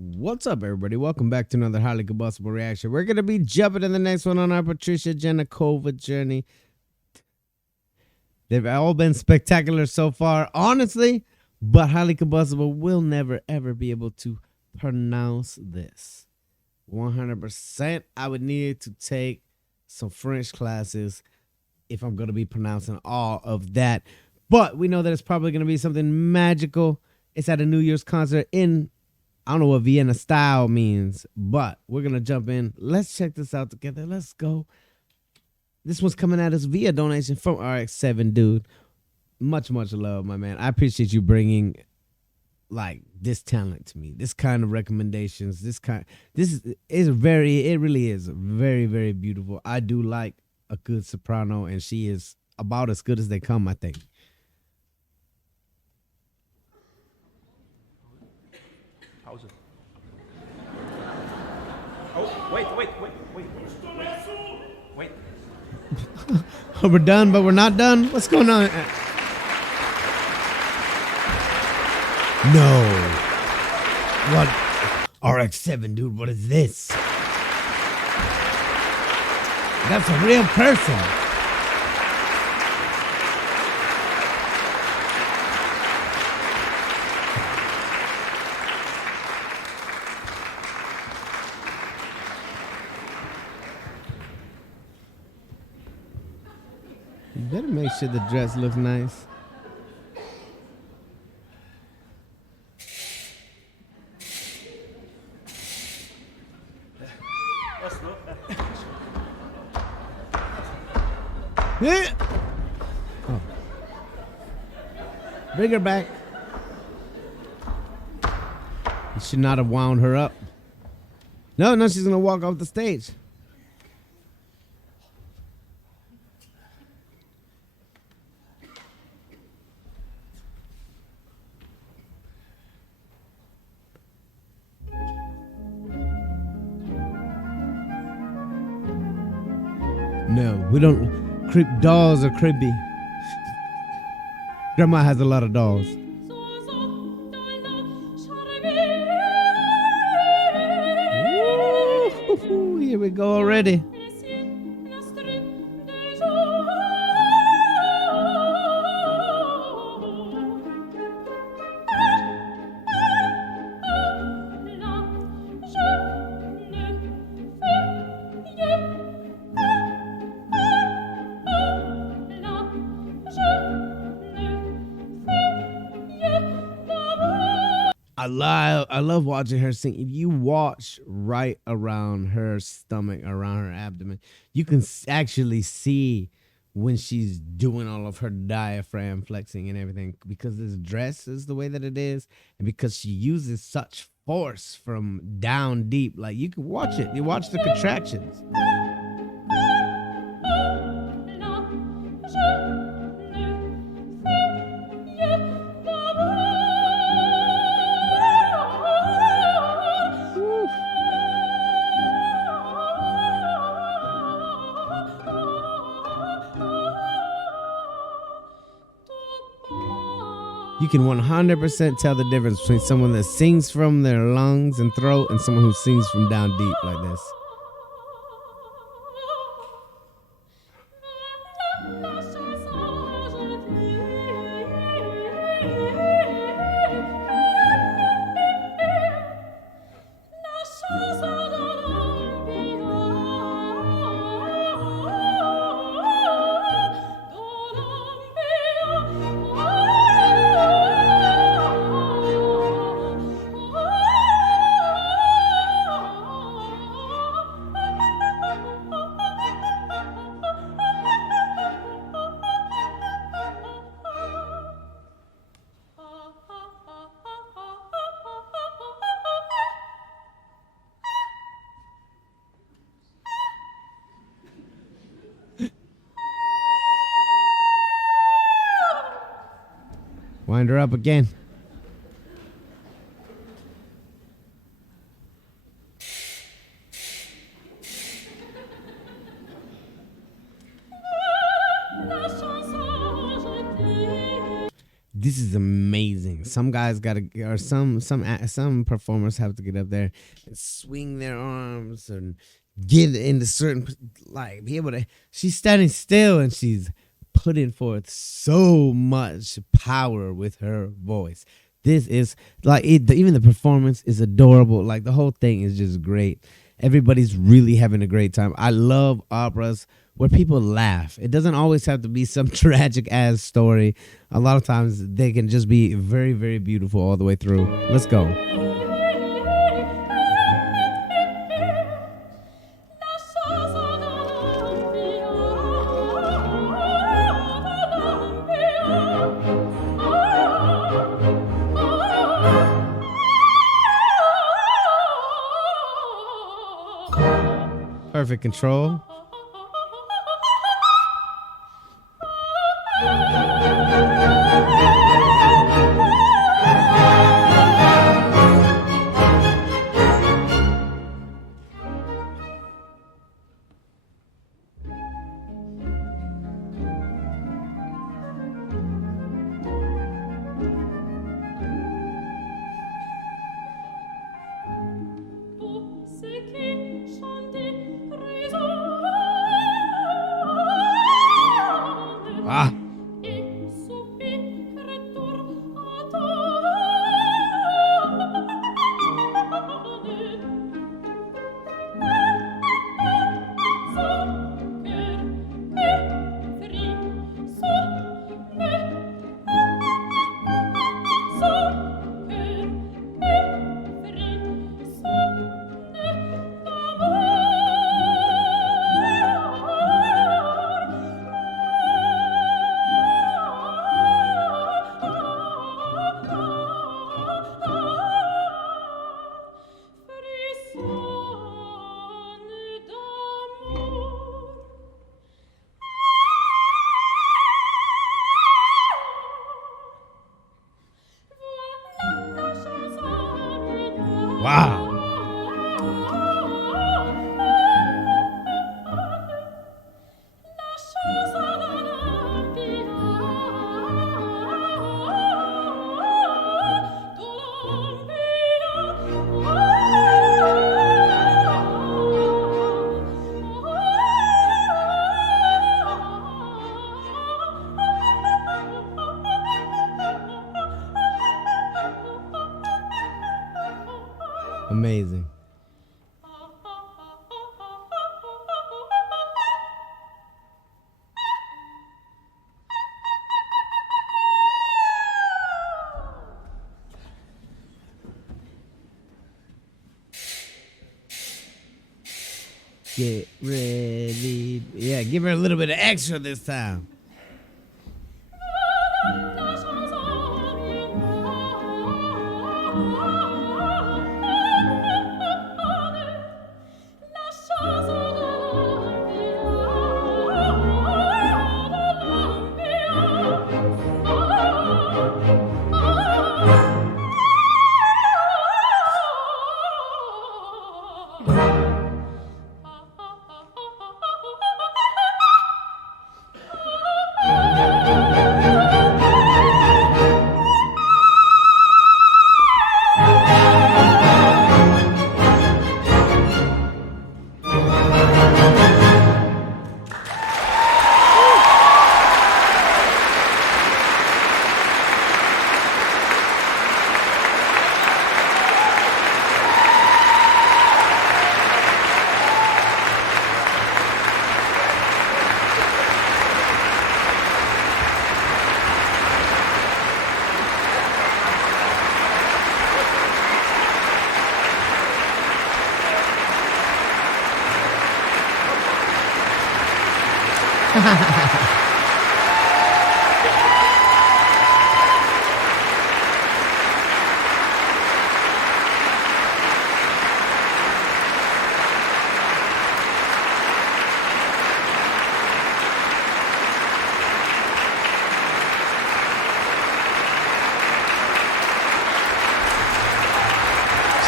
What's up, everybody? Welcome back to another highly combustible reaction. We're going to be jumping to the next one on our Patricia JANEČKOVÁ journey. They've all been spectacular so far, honestly, but highly combustible will never, ever be able to pronounce this. 100%. I would need to take some French classes if I'm going to be pronouncing all of that. But we know that it's probably going to be something magical. It's at a New Year's concert in, I don't know what Vienna style means, but we're going to jump in. Let's check this out together. Let's go. This one's coming at us via donation from RX7, dude. Much, much love, my man. I appreciate you bringing like this talent to me. This kind of recommendations. It really is very, very beautiful. I do like a good soprano, and she is about as good as they come, I think. Pause. Oh, wait. We're done, but we're not done. What's going on? No. What? RX7, dude, what is this? That's a real person. You better make sure the dress looks nice. Yeah. Oh. Bring her back. You should not have wound her up. No, she's gonna walk off the stage. No, we don't. Dolls are creepy. Grandma has a lot of dolls. Ooh, here we go already. I love watching her sing. If you watch right around her stomach, around her abdomen, you can actually see when she's doing all of her diaphragm flexing and everything, because this dress is the way that it is, and because she uses such force from down deep. Like, you can watch it. You watch the contractions. You can 100% tell the difference between someone that sings from their lungs and throat and someone who sings from down deep like this. Wind her up again. This is amazing. thing. Some guys gotta, or some performers have to get up there and swing their arms and get into certain, like, be able to. She's standing still and she's putting forth so much power with her voice. This is like it. Even the performance is adorable. Like the whole thing is just great. Everybody's really having a great time. I love operas where people laugh. It doesn't always have to be some tragic ass story. A lot of times they can just be very, very beautiful all the way through. Let's go. Perfect control. Ah. Wow. Amazing. Get ready. Yeah, give her a little bit of extra this time.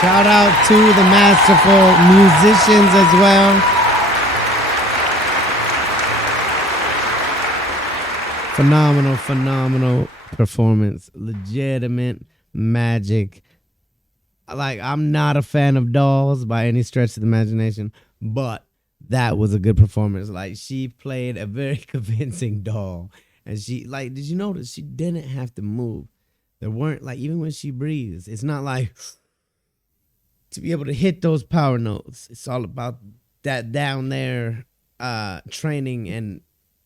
Shout out to the masterful musicians as well. Phenomenal, phenomenal performance, legitimate magic. Like, I'm not a fan of dolls by any stretch of the imagination, but that was a good performance. Like, she played a very convincing doll, and she, like, did you notice she didn't have to move? There weren't, like, even when she breathes, it's not like to be able to hit those power notes. It's all about that down there training, and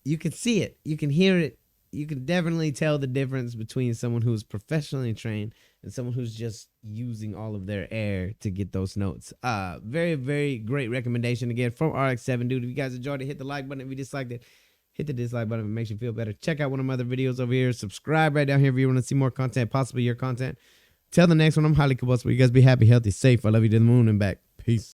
you can see it, you can hear it, you can definitely tell the difference between someone who's professionally trained and someone who's just using all of their air to get those notes. Very, very great recommendation again from RX7 Dude. If you guys enjoyed it, hit the like button. If you disliked it, hit the dislike button if it makes you feel better. Check out one of my other videos over here. Subscribe right down here if you want to see more content, possibly your content. Till the next one, I'm highly combustible. You guys be happy, healthy, safe. I love you to the moon and back. Peace.